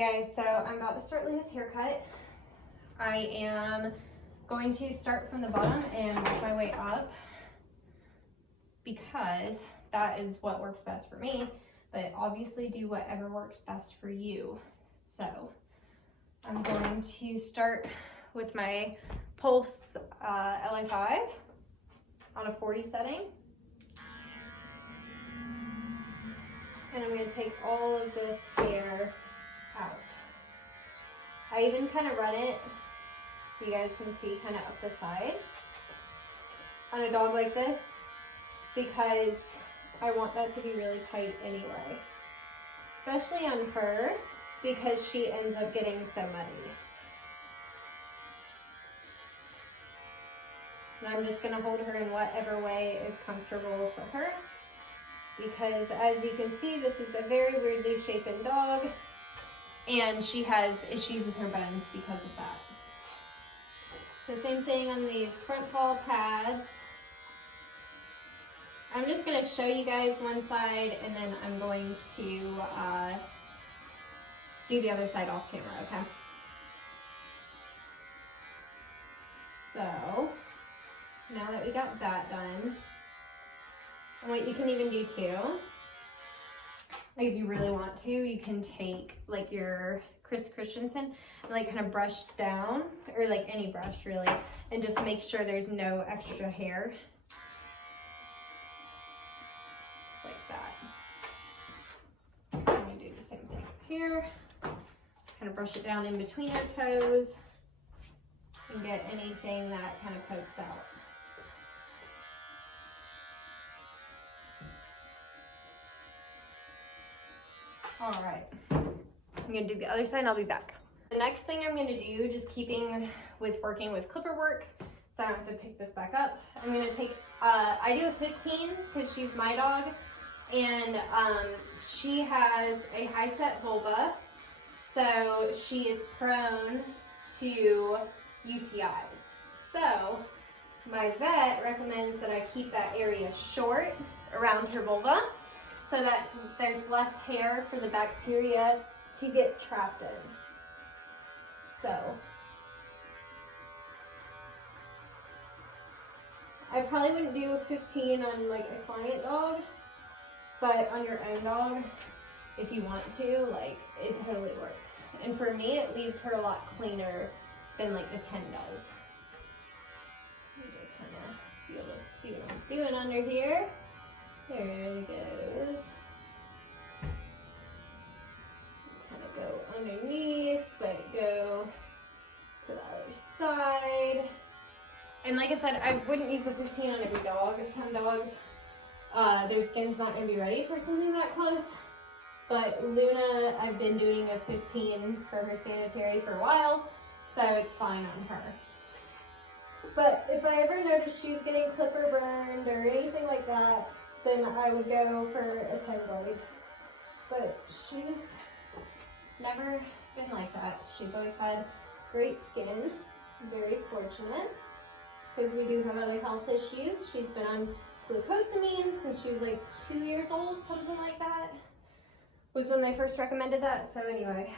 guys, so I'm about to start Luna's haircut. I am going to start from the bottom and work my way up because that is what works best for me, but obviously do whatever works best for you. So I'm going to start with my Pulse LA5 on a 40 setting. And I'm going to take all of this hair out. I even kind of run it, you guys can see, kind of up the side on a dog like this because I want that to be really tight anyway. Especially on her because she ends up getting so muddy. And I'm just going to hold her in whatever way is comfortable for her. Because as you can see, this is a very weirdly shapen dog and she has issues with her bones because of that. So same thing on these front paw pads. I'm just going to show you guys one side and then I'm going to do the other side off camera, okay? So now that we got that done, and what you can even do too, like if you really want to, you can take like your Chris Christensen and like kind of brush down, or like any brush really, and just make sure there's no extra hair. Just like that. I'm gonna do the same thing up here. Kind of brush it down in between her toes and get anything that kind of pokes out. All right, I'm gonna do the other side and I'll be back. The next thing I'm gonna do, just keeping with working with clipper work, so I don't have to pick this back up, I'm gonna take, I do a 15 because she's my dog, and she has a high set vulva, so she is prone to UTIs. So my vet recommends that I keep that area short around her vulva, so that there's less hair for the bacteria to get trapped in. So I probably wouldn't do a 15 on like a client dog, but on your own dog, if you want to, like, it totally works. And for me, it leaves her a lot cleaner than like the 10 does. You can kind of be able to see what I'm doing under here. There it goes. Kind of go underneath, but go to the other side. And like I said, I wouldn't use a 15 on every dog. Some dogs, their skin's not going to be ready for something that close. But Luna, I've been doing a 15 for her sanitary for a while, so it's fine on her. But if I ever notice she's getting clipper burned or anything like that, then I would go for a 10 blade. But she's never been like that. She's always had great skin, very fortunate, because we do have other health issues. She's been on glucosamine since she was like 2 years old, something like that, was when they first recommended that. So anyway,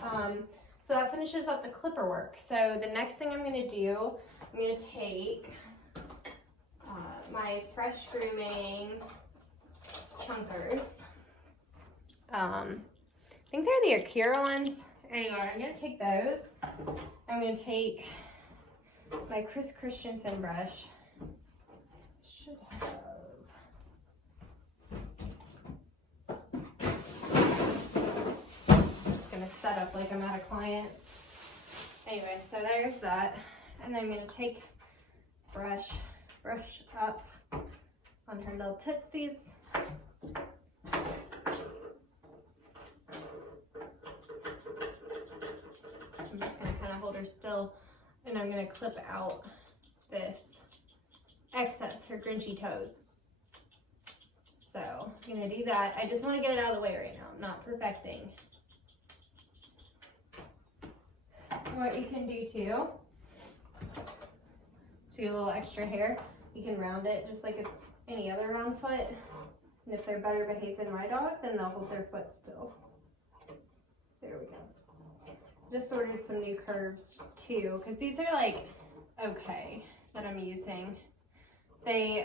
so that finishes up the clipper work. So the next thing I'm gonna do, I'm gonna take my Fresh Grooming chunkers. I think they're the Akira ones. Anyway, I'm gonna take those. I'm gonna take my Chris Christensen brush. Should have. I'm just gonna set up like I'm at a client's. Anyway, so there's that. And then I'm gonna take brush up on her little tootsies. I'm just gonna kind of hold her still and I'm gonna clip out this excess, her grinchy toes. So I'm gonna do that. I just wanna get it out of the way right now. I'm not perfecting. What you can do too, to get a little extra hair, you can round it just like it's any other round foot. And if they're better behaved than my dog, then they'll hold their foot still. There we go. just ordered some new curves too, because these are like okay that I'm using. They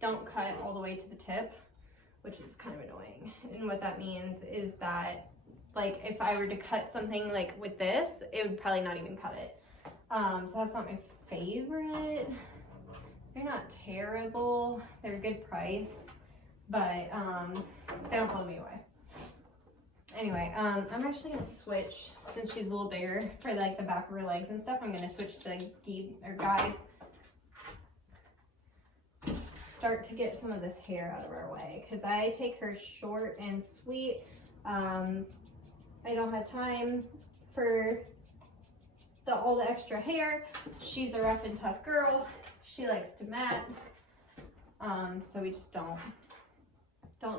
don't cut all the way to the tip, which is kind of annoying. And what that means is that like if I were to cut something like with this, it would probably not even cut it. So that's not my favorite. They're not terrible. They're a good price, but they don't blow me away. Anyway, I'm actually gonna switch, since she's a little bigger, for like the back of her legs and stuff. I'm gonna switch the guide. Start to get some of this hair out of our way, because I take her short and sweet. I don't have time for all the extra hair. She's a rough and tough girl. She likes to mat. So we just don't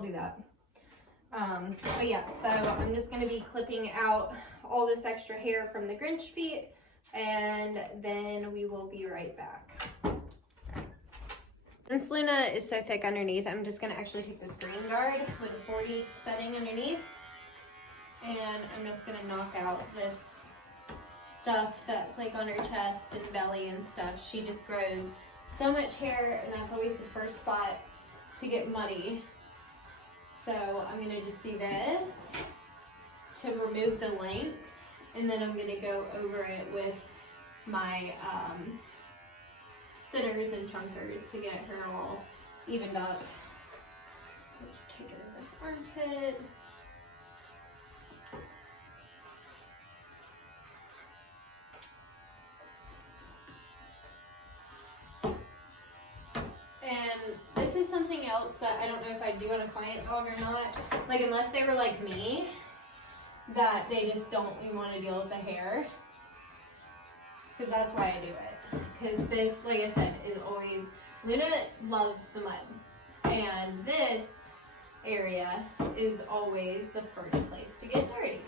do that. But yeah, so I'm just gonna be clipping out all this extra hair from the Grinch feet, and then we will be right back. Since Luna is so thick underneath, I'm just gonna actually take this green guard with a 40 setting underneath, and I'm just gonna knock out this stuff that's like on her chest and belly and stuff. She just grows so much hair, and that's always the first spot to get muddy. So I'm gonna just do this to remove the length, and then I'm gonna go over it with my thinners and chunkers to get her all evened up. So just take it in this armpit. And this is something else that I don't know if I do on a client dog or not. Like, unless they were like me, that they just don't even want to deal with the hair. Because that's why I do it. Because this, like I said, is always, Luna loves the mud. And this area is always the first place to get dirty.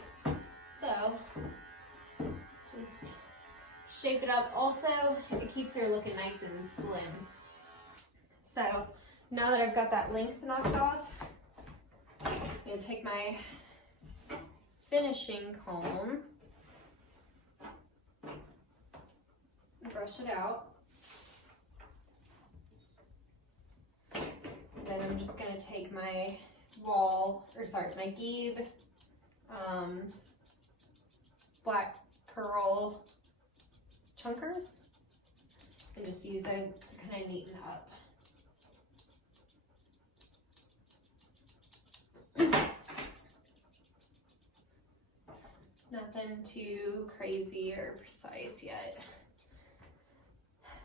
So, just shape it up. Also, it keeps her looking nice and slim. So now that I've got that length knocked off, I'm going to take my finishing comb and brush it out. And then I'm just going to take my my Geeb black curl chunkers and just use those to kind of neaten up. Nothing too crazy or precise yet.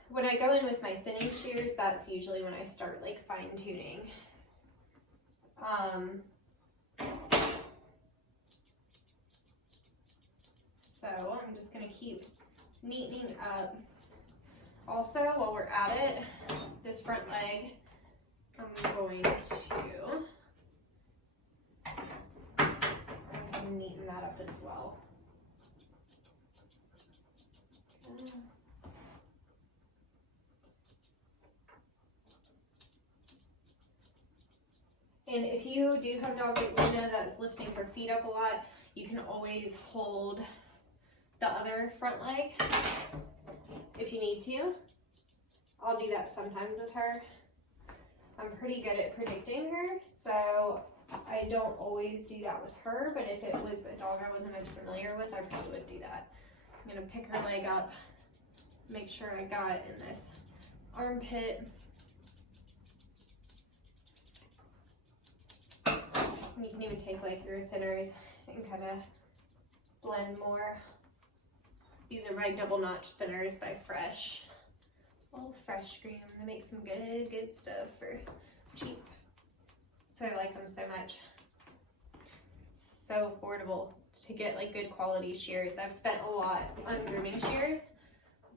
When I go in with my thinning shears, that's usually when I start like fine tuning. So I'm just gonna keep neatening up. Also, while we're at it, this front leg, I'm going to neaten that up as well. Okay. And if you do have a dog like Luna that's lifting her feet up a lot, you can always hold the other front leg if you need to. I'll do that sometimes with her. I'm pretty good at predicting her, so I don't always do that with her, but if it was a dog I wasn't as familiar with, I probably would do that. I'm gonna pick her leg up, make sure I got in this armpit. And you can even take like your thinners and kind of blend more. These are my double notch thinners by Fresh. Oh, Fresh Green. They make some good stuff for cheap. So I like them so much. It's so affordable to get like good quality shears. I've spent a lot on grooming shears.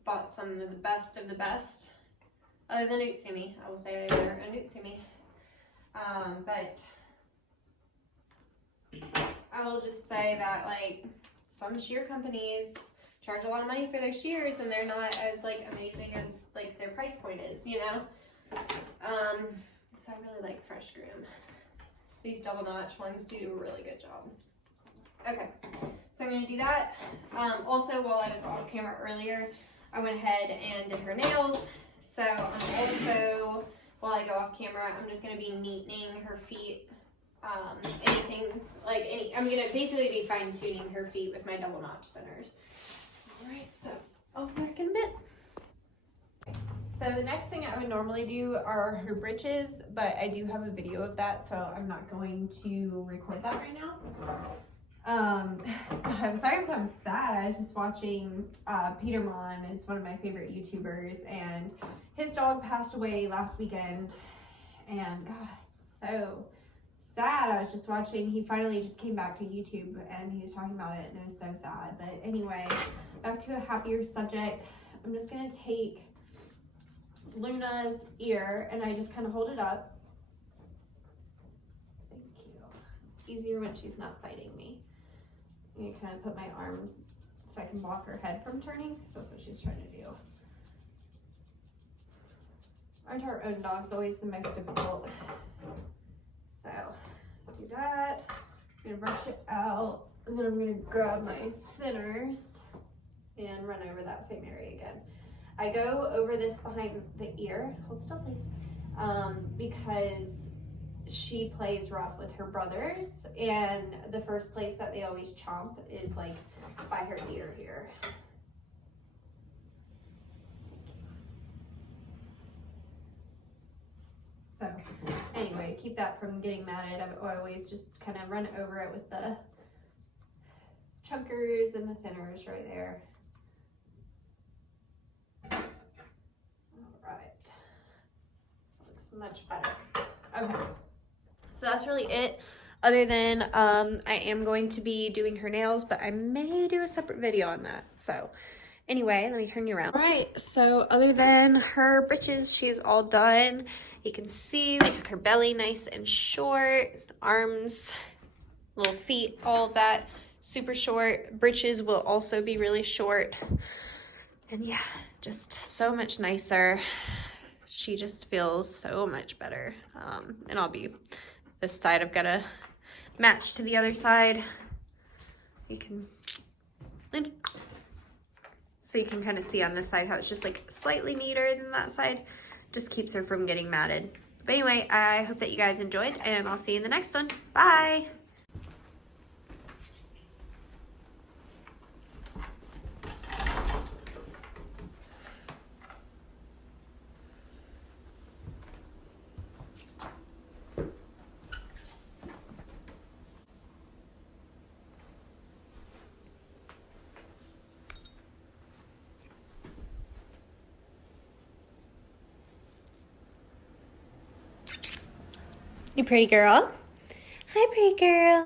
Bought some of the best, other than Utsumi. I will say I wear an Utsumi. But I will just say that like some shear companies charge a lot of money for their shears and they're not as like amazing as like their price point is, you know? So I really like Fresh Groom. These double notch ones do a really good job. Okay, so I'm gonna do that. Also, while I was off camera earlier, I went ahead and did her nails. So I'm also, while I go off camera, I'm just gonna be neatening her feet. Anything like I'm gonna basically be fine tuning her feet with my double notch thinners. All right, so I'll be back in a bit. So the next thing I would normally do are her britches, but I do have a video of that, so I'm not going to record that right now. I'm sorry if I'm sad. I was just watching Peter Mon is one of my favorite YouTubers, and his dog passed away last weekend, and God, so sad. I was just watching, he finally just came back to YouTube and he was talking about it, and it was so sad. But anyway, back to a happier subject. I'm just gonna take Luna's ear and I just kind of hold it up. Thank you. It's easier when she's not fighting me. And you kind of put my arm so I can block her head from turning. So that's what she's trying to do. Aren't our own dogs always the most difficult? So do that. I'm gonna brush it out, and then I'm gonna grab my thinners and run over that same area again. I go over this behind the ear, hold still please, because she plays rough with her brothers, and the first place that they always chomp is like by her ear here. So anyway, to keep that from getting matted, I always just kind of run over it with the chunkers and the thinners right there. Much better. Okay, so that's really it, other than I am going to be doing her nails, but I may do a separate video on that. So anyway, let me turn you around. All right, so other than her britches, she's all done. You can see we took her belly nice and short, arms, little feet, all of that super short. Britches will also be really short, and yeah, just so much nicer. She just feels so much better. And I'll be this side. I've got to match to the other side. You can, so you can kind of see on this side how it's just like slightly neater than that side. Just keeps her from getting matted. But anyway, I hope that you guys enjoyed, and I'll see you in the next one. Bye. You pretty girl. Hi, pretty girl.